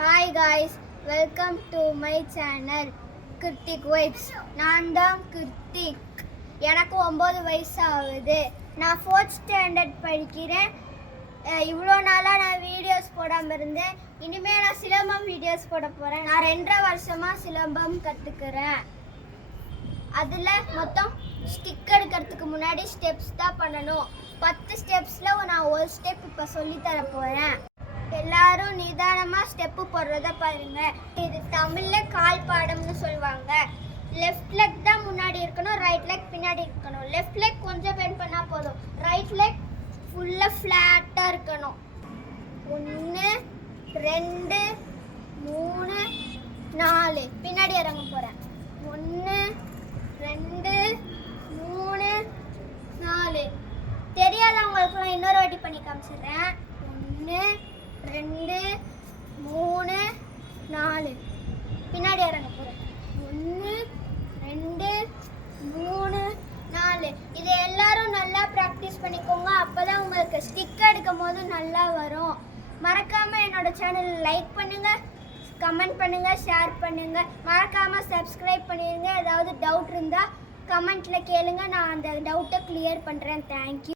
Hi guys, welcome to my channel Krithik vibes. நான் தான் கிருத்திக். எனக்கு 9 வயசு ஆகுது. நான் 4th ஸ்டாண்டர்ட் படிக்கிறேன். இவ்வளோ நாளாக நான் வீடியோஸ் போடாமல் இருந்தேன். இனிமேல் நான் சிலம்பம் வீடியோஸ் போட போகிறேன். நான் 2.5 வருஷமாக சிலம்பம் கற்றுக்கிறேன். அதில் மொத்தம் ஸ்டிக் எடுக்கிறதுக்கு முன்னாடி ஸ்டெப்ஸ் தான் பண்ணணும். 10 ஸ்டெப்ஸில் நான் ஒரு ஸ்டெப் இப்போ சொல்லித்தர போகிறேன். எல்லாரும் நிதானமாக ஸ்டெப்பு போடுறத பாருங்க. இது தமிழில் கால் பாடம்னு சொல்லுவாங்க. லெஃப்ட் லெக் தான் முன்னாடி இருக்கணும், ரைட் லெக் பின்னாடி இருக்கணும். லெஃப்ட் லெக் கொஞ்சம் பெண்ட் பண்ணால் போதும். ரைட் லெக் ஃபுல்லாக ஃப்ளாட்டாக இருக்கணும். 1 2 3 4 பின்னாடி இறங்க போகிறேன். 1 2 3 4. தெரியாதவங்களுக்குலாம் இன்னொரு வாட்டி பண்ணி காமிச்சிடுறேன். 1 2 3 4 பின்னாடி இறங்க போகிறேன். 1 2 3 4. இதை எல்லாரும் நல்லா ப்ராக்டிஸ் பண்ணிக்கோங்க. அப்போ தான் உங்களுக்கு ஸ்டிக் எடுக்கும் போது நல்லா வரும். மறக்காமல் என்னோட சேனல் லைக் பண்ணுங்கள், கமெண்ட் பண்ணுங்கள், ஷேர் பண்ணுங்கள். மறக்காமல் சப்ஸ்கிரைப் பண்ணிடுங்க. ஏதாவது டவுட் இருந்தால் கமெண்ட்டில் கேளுங்க. நான் அந்த டவுட்டை கிளியர் பண்ணுறேன். தேங்க்யூ.